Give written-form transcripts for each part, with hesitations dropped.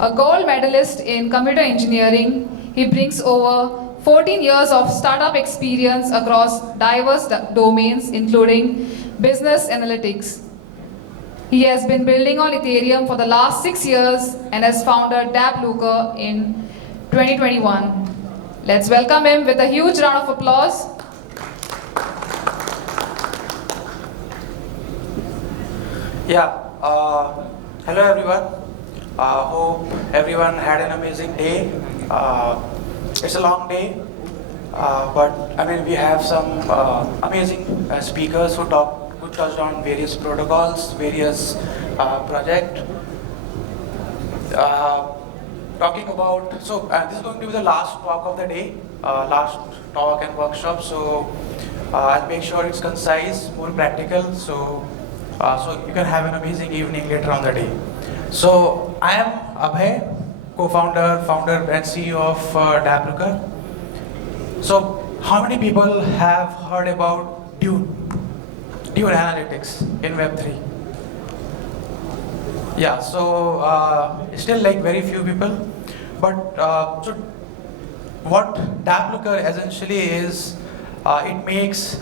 A gold medalist in computer engineering, he brings over 14 years of startup experience across diverse domains, including business analytics. He has been building on Ethereum for the last 6 years and has founded DappLooker in 2021. Let's welcome him with a huge round of applause. Hello everyone. Hope everyone had an amazing day. It's a long day, but I mean we have some amazing speakers who touched on various protocols, various projects. Talking about this is going to be the last talk of the day, last talk and workshop. So I'll make sure it's concise, more practical. So you can have an amazing evening later on the day. So I am Abhay, co-founder, founder and CEO of DappLooker. So how many people have heard about Dune analytics in Web3? Yeah, so still like very few people. But so what DappLooker essentially is, it makes,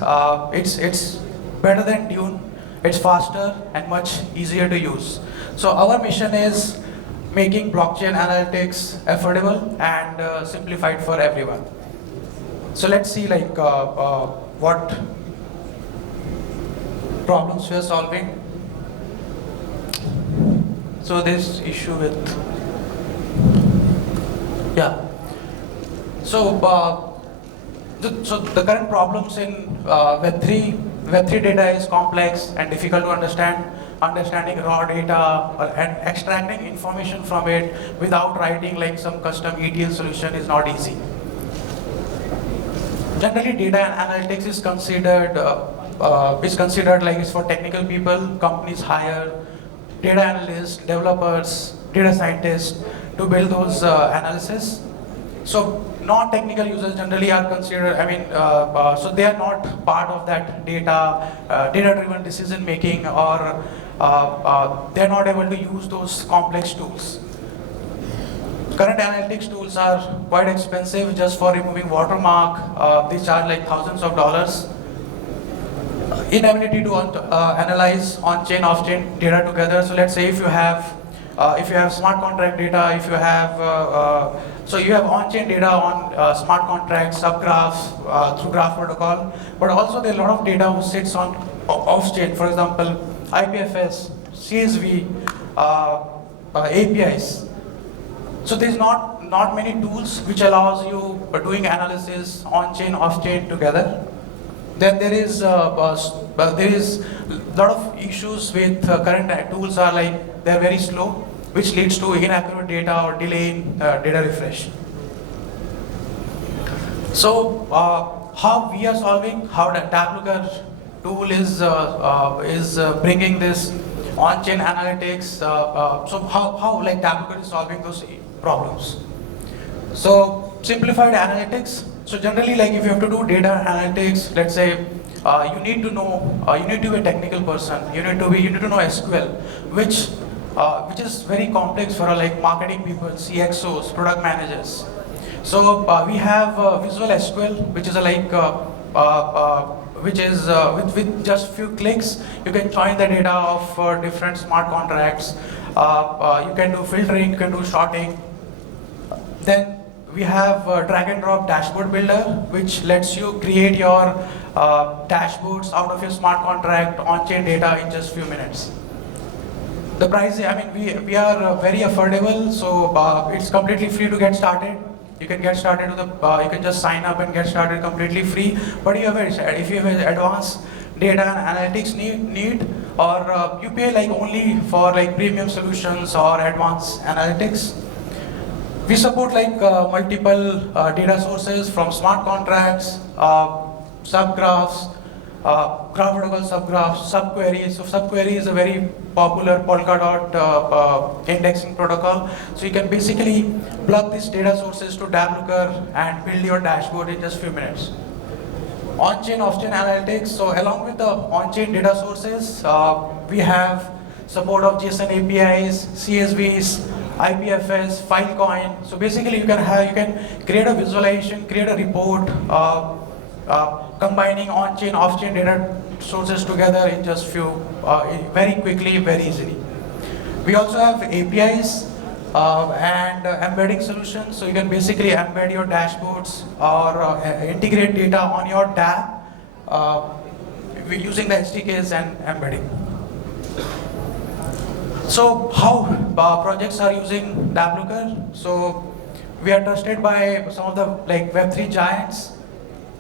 it's better than Dune. It's faster and much easier to use. So our mission is making blockchain analytics affordable and simplified for everyone. So let's see like what problems we are solving. So this issue with, So the current problems in Web3 data is complex and difficult to understand. Understanding raw data and extracting information from it without writing like some custom ETL solution is not easy. Generally, data and analytics is considered like it's for technical people. Companies hire data analysts, developers, data scientists to build those analysis. So non-technical users generally are considered, so they are not part of that data-driven decision making, or they're not able to use those complex tools. Current analytics tools are quite expensive just for removing watermark. They charge like thousands of dollars. Inability to analyze on-chain, off-chain data together. So let's say if you have smart contract data, if you have you have on-chain data on smart contracts, subgraphs through graph protocol, but also there are a lot of data who sits on off-chain. For example, IPFS, CSV, APIs. So there's not many tools which allows you doing analysis on-chain, off-chain together. Then there is a lot of issues with current tools are like they're very slow, which leads to inaccurate data or delay in data refresh. So how we are solving, how the DappLooker tool is bringing this on-chain analytics. So how like DappLooker is solving those problems. So simplified analytics. So generally, like if you have to do data analytics, let's say you need to be a technical person. You need to know SQL, which is very complex for like marketing people, CXOs, product managers. So we have Visual SQL, which is with just few clicks you can join the data of different smart contracts. You can do filtering, you can do sorting. Then we have drag and drop dashboard builder, which lets you create your dashboards out of your smart contract on-chain data in just few minutes. The price, we are very affordable, so it's completely free to get started. You can get started with you can just sign up and get started completely free. But if you have advanced data and analytics need, or you pay like only for like premium solutions or advanced analytics. We support like multiple data sources from smart contracts, subgraphs, graph protocol subgraphs, subqueries. So subquery is a very popular Polkadot indexing protocol. So you can basically plug these data sources to DappLooker and build your dashboard in just few minutes. On-chain, off-chain analytics. So along with the on-chain data sources, we have support of JSON APIs, CSVs, IPFS, Filecoin. So basically, you can create a visualization, create a report, combining on-chain, off-chain data sources together in just few, very quickly, very easily. We also have APIs and embedding solutions. So you can basically embed your dashboards or integrate data on your dApp using the SDKs and embedding. So how projects are using DappLooker? So we are trusted by some of the Web3 giants.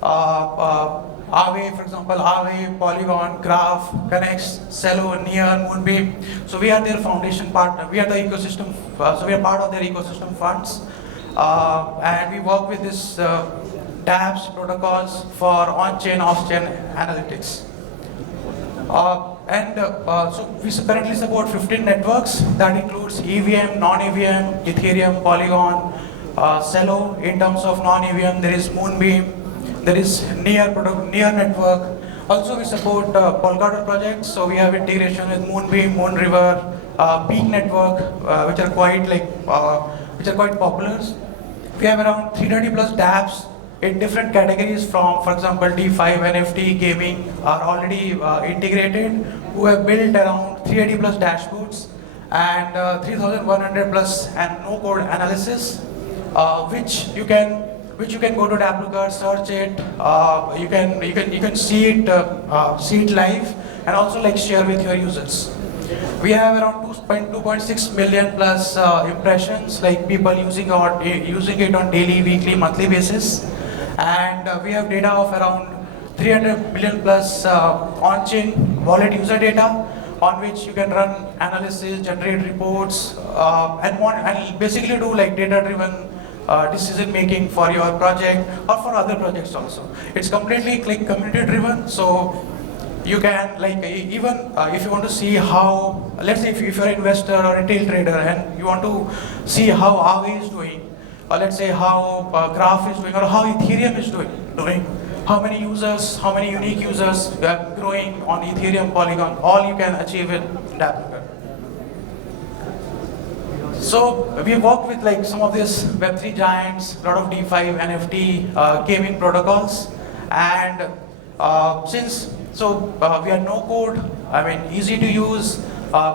Abhay, for example, Abhay, Polygon, Graph, Connects, Cello, Near, Moonbeam. So we are their foundation partner. We are the ecosystem. So we are part of their ecosystem funds, and we work with this dApps protocols for on-chain, off-chain analytics. So we currently support 15 networks. That includes EVM, non-EVM, Ethereum, Polygon, Cello. In terms of non-EVM, there is Moonbeam. There is Near network. Also, we support Polkadot projects. So we have integration with Moonbeam, Moonriver, Peak network, which are quite popular. We have around 330 plus dApps in different categories from, for example, DeFi, NFT, gaming are already integrated, who have built around 380 plus dashboards and 3,100 plus and no-code analysis, which you can go to DappLooker, search it. You can see it live, and also share with your users. We have around 2.6 million plus impressions, people using it on daily, weekly, monthly basis. And we have data of around 300 million plus on-chain wallet user data, on which you can run analysis, generate reports, and basically do data-driven decision making for your project or for other projects also. It's completely community driven, so you can even if you want to see how, let's say if you're an investor or a retail trader and you want to see how Aave is doing, or let's say how Graph is doing, or how Ethereum is doing, how many users, how many unique users are growing on Ethereum, Polygon, all you can achieve in DappLooker. So we worked with some of these Web3 giants, a lot of DeFi, NFT, gaming protocols, and we are no code, easy to use.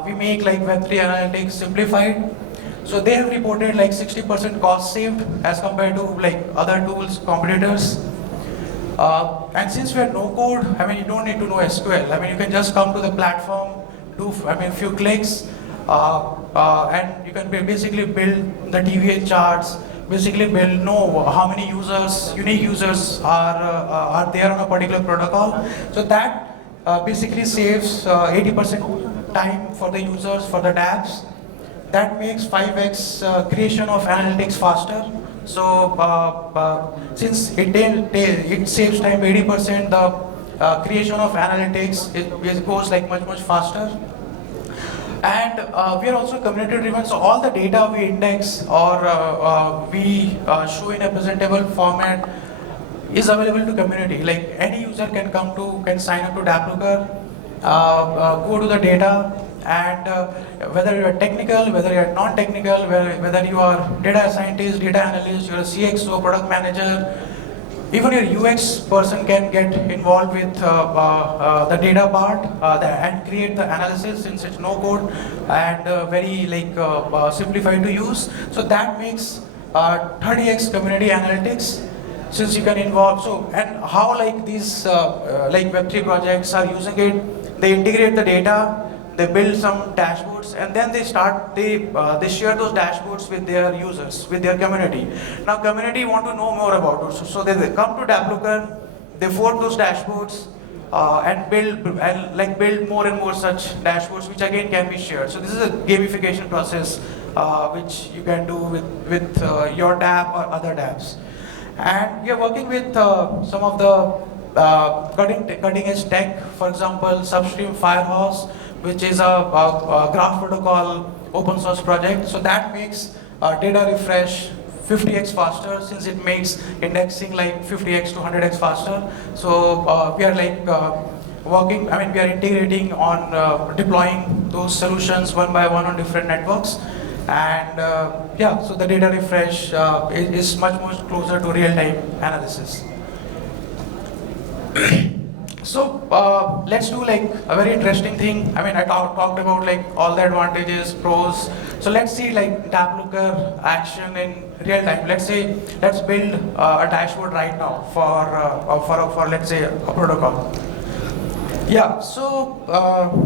We make Web3 analytics simplified. So they have reported 60% cost saved as compared to other tools, competitors. And since we are no code, you don't need to know SQL. You can just come to the platform, do few clicks, and you can basically build the TVA charts, basically know how many users, unique users are there on a particular protocol. So that basically saves 80% time for the users, for the dApps. That makes 5x creation of analytics faster. So since it saves time 80%, the creation of analytics it goes much faster. And we are also community driven, so all the data we index or we show in a presentable format is available to community. Any user can sign up to DappLooker, go to the data, and whether you are technical, whether you are non-technical, whether you are data scientist, data analyst, you are a CXO, product manager, even your UX person can get involved with the data part and create the analysis, since it's no code and very simplified to use. So that makes 30x community analytics, since you can involve. So, and how these Web3 projects are using it, they integrate the data, they build some dashboards, and then they share those dashboards with their users, with their community. Now community want to know more about it, so they come to DappLooker, they fork those dashboards and build more and more such dashboards, which again can be shared. So this is a gamification process which you can do with your dApp or other dApps. And we are working with some of the cutting edge tech, for example, Substream Firehose, which is a graph protocol open source project. So that makes data refresh 50x faster, since it makes indexing 50x to 100x faster. So we are working, we are integrating on deploying those solutions one by one on different networks. And yeah, so the data refresh is much more closer to real-time analysis. So let's do like a very interesting thing. I mean, I talked about like all the advantages, pros. So let's see like DappLooker action in real time. Let's build a dashboard right now for let's say a protocol. Yeah. So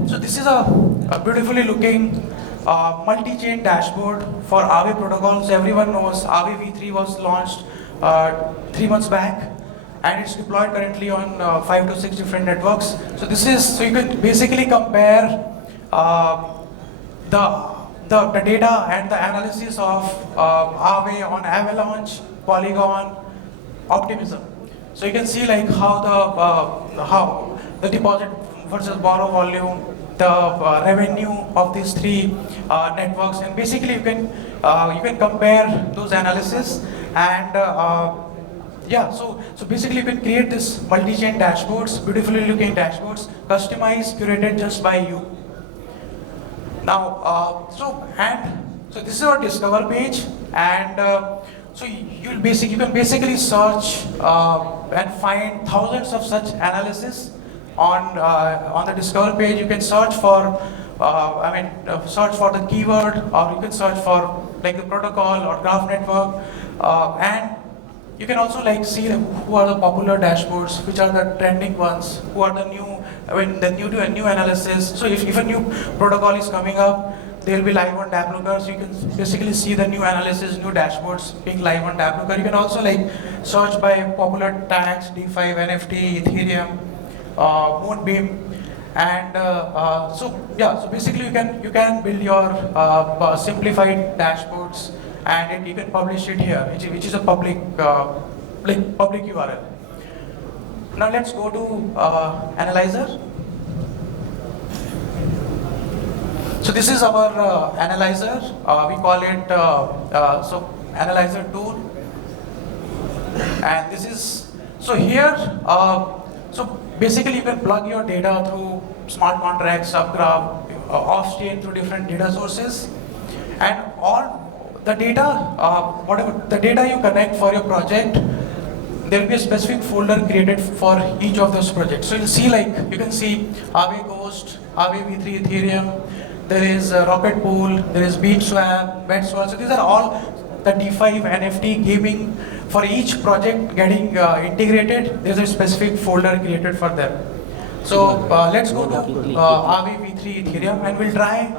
this is a beautifully looking multi-chain dashboard for Aave protocols. Everyone knows Aave v3 was launched 3 months back, and it's deployed currently on 5 to 6 different networks. So you can basically compare the data and the analysis of Aave on Avalanche, Polygon, Optimism. So you can see like how the deposit versus borrow volume, the revenue of these three networks, and basically you can compare those analysis and yeah, so basically you can create this multi-chain dashboards, beautifully looking dashboards, customized, curated just by you. Now, so this is our discover page, and so you can basically search and find thousands of such analysis on the discover page. You can search for search for the keyword, or you can search for like the protocol or graph network, and you can also like see who are the popular dashboards, which are the trending ones, who are the new analysis. So if a new protocol is coming up, they'll be live on DappLooker. So you can basically see the new analysis, new dashboards being live on DappLooker. You can also like search by popular tags, D5, NFT, Ethereum, Moonbeam, and so basically you can build your simplified dashboards, and you can publish it here, which is a public URL. Now let's go to Analyzer. So this is our Analyzer. We call it Analyzer tool. And this is, so here, so basically you can plug your data through smart contracts, subgraph, off-chain through different data sources, and all the data, whatever the data you connect for your project, there will be a specific folder created for each of those projects. So you'll see like, you can see Aave Ghost, Aave v3 Ethereum, there is Rocket Pool, there is BeatSwap, BetSwap. So these are all the D5 NFT gaming. For each project getting integrated, there's a specific folder created for them. So let's go to Aave v3 Ethereum, and we'll try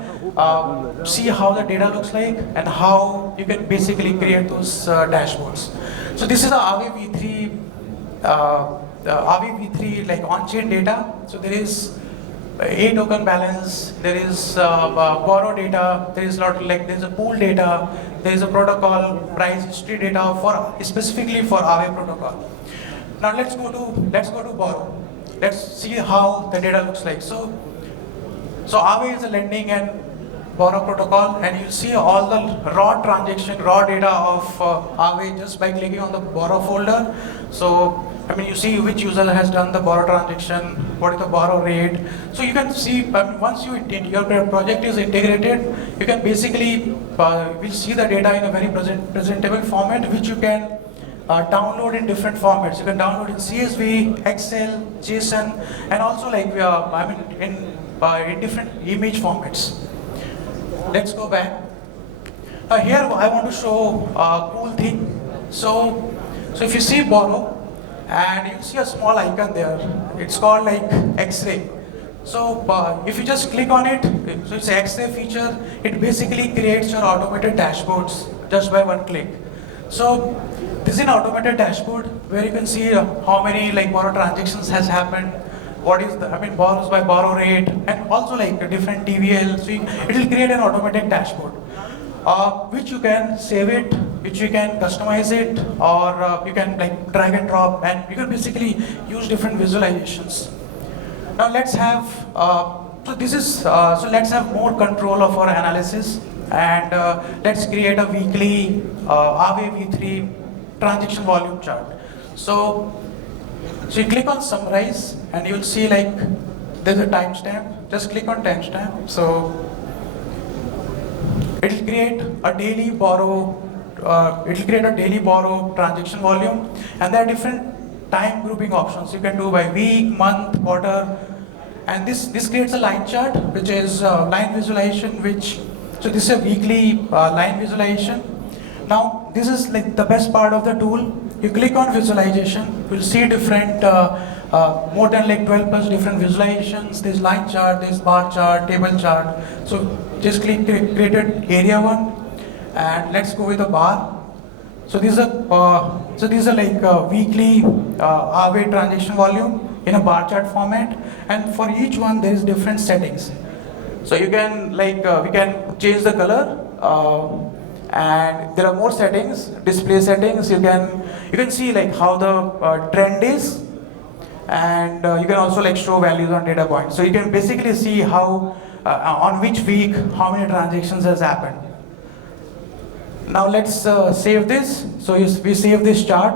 see how the data looks like and how you can basically create those dashboards. So this is the Aave v3 like on-chain data. So there is a token balance, there is borrow data, there is there's a pool data, there is a protocol price history data for specifically for Aave protocol. Now let's go to borrow. Let's see how the data looks like. So Aave is a lending and borrow protocol, and you'll see all the raw data of Aave just by clicking on the borrow folder. So I mean, you see which user has done the borrow transaction, what is the borrow rate. So you can see, once your project is integrated, you can basically will see the data in a very presentable format, which you can download in different formats. You can download in CSV, Excel, JSON, and also like in different image formats. Let's go back. Here I want to show a cool thing. So if you see borrow, and you see a small icon there, it's called like X-ray. So if you just click on it, so it's an X-ray feature. It basically creates your automated dashboards just by one click. So this is an automated dashboard where you can see how many like borrow transactions has happened, what is the borrows by borrow rate, and also like a different TVL. So it will create an automatic dashboard, which you can save it, which you can customize it, or you can like drag and drop, and you can basically use different visualizations. Now let's have let's have more control of our analysis, and let's create a weekly Aave v3 transaction volume chart. So you click on summarize, and you'll see like there's a timestamp. Just click on timestamp. So It'll create a daily borrow transaction volume, and there are different time grouping options. You can do by week, month, quarter, and this creates a line chart, which is line visualization. So this is a weekly line visualization. Now this is like the best part of the tool. You click on visualization, you'll see different more than like 12 plus different visualizations. There's line chart, there's bar chart, table chart. So just created area 1, and let's go with the bar. So these are like weekly Aave transaction volume in a bar chart format, and for each one there is different settings. So you can we can change the color, and there are more settings, display settings. You can see like how the trend is, and you can also like show values on data points. So you can basically see how on which week how many transactions has happened. Now let's save this. So we save this chart,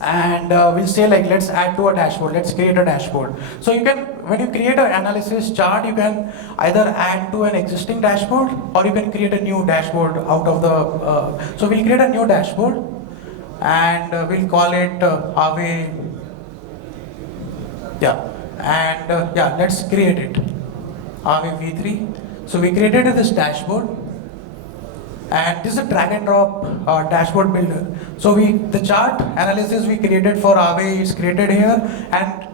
and we'll say like let's add to a dashboard. Let's create a dashboard. So you can, when you create an analysis chart, you can either add to an existing dashboard or you can create a new dashboard out of the. So we'll create a new dashboard, and we'll call it Aave. Yeah, and let's create it. Aave V3. So we created this dashboard, and this is a drag and drop dashboard builder. So the chart analysis we created for Aave is created here, and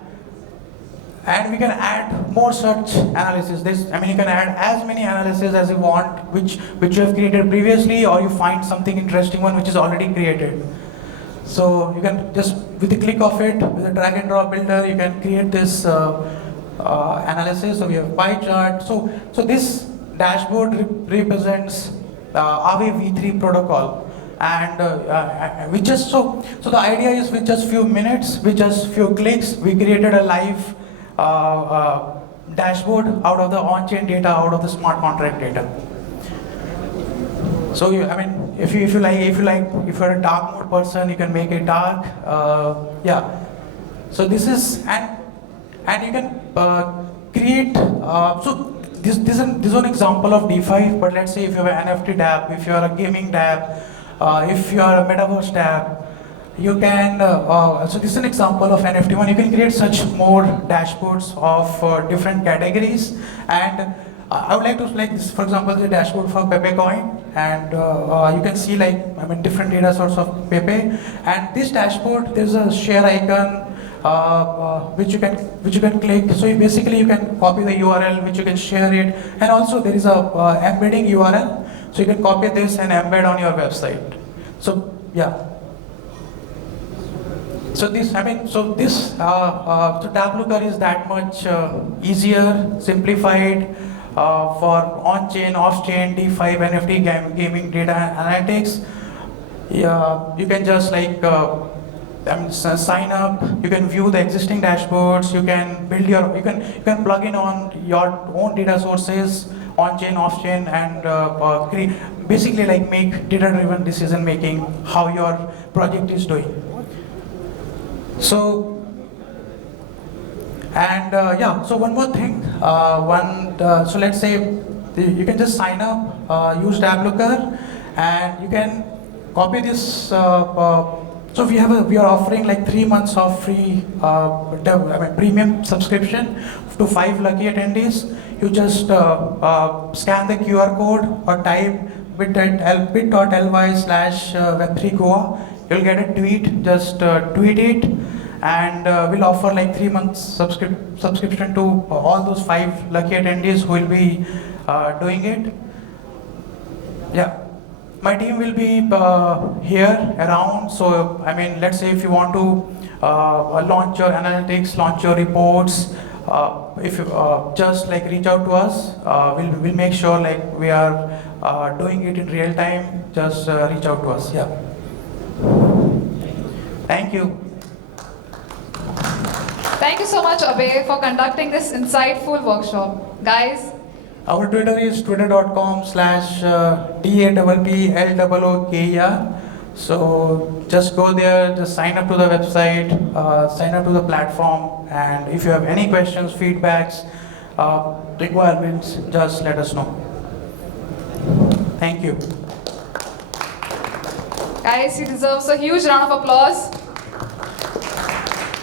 we can add more such analysis. You can add as many analysis as you want, which you have created previously, or you find something interesting one which is already created. So you can just, with the click of it, with a drag and drop builder, you can create this analysis. So we have pie chart. So this dashboard represents Aave V3 protocol, and we just so the idea is with just few minutes, with just few clicks, we created a live dashboard out of the on-chain data, out of the smart contract data. So if you're a dark mode person, you can make it dark. So this is, and you can create. So this is an example of DeFi. But let's say if you have an NFT dApp, if you are a gaming dApp, if you are a metaverse dApp, you can. So this is an example of NFT one. You can create such more dashboards of different categories, and I would like to this, for example, the dashboard for Pepe coin, and you can see different data sources of Pepe, and this dashboard there's a share icon which you can click. So you can copy the URL, which you can share it, and also there is a embedding URL, so you can copy this and embed on your website. So So DappLooker is that much easier, simplified for on-chain, off-chain, DeFi, NFT, gaming data analytics. You can just sign up. You can view the existing dashboards. You can build you can plug in on your own data sources, on-chain, off-chain, and basically make data-driven decision making how your project is doing. So one more thing. So let's say you can just sign up, use DappLooker, and you can copy this. So we are offering 3 months of free premium subscription to 5 lucky attendees. You just scan the QR code or type bit.ly/Web3Goa. You'll get a tweet. Just tweet it, and we'll offer 3 months subscription to all those 5 lucky attendees who will be doing it. Yeah. My team will be here around. So let's say if you want to launch your analytics, launch your reports, if you just reach out to us, we'll make sure we are doing it in real time. Just reach out to us. Yeah. Thank you. Thank you so much, Abhay, for conducting this insightful workshop. Guys, our Twitter is twitter.com/DAPPLOOKER. So just go there, just sign up to the website, sign up to the platform, and if you have any questions, feedbacks, requirements, just let us know. Thank you. Guys, he deserves a huge round of applause.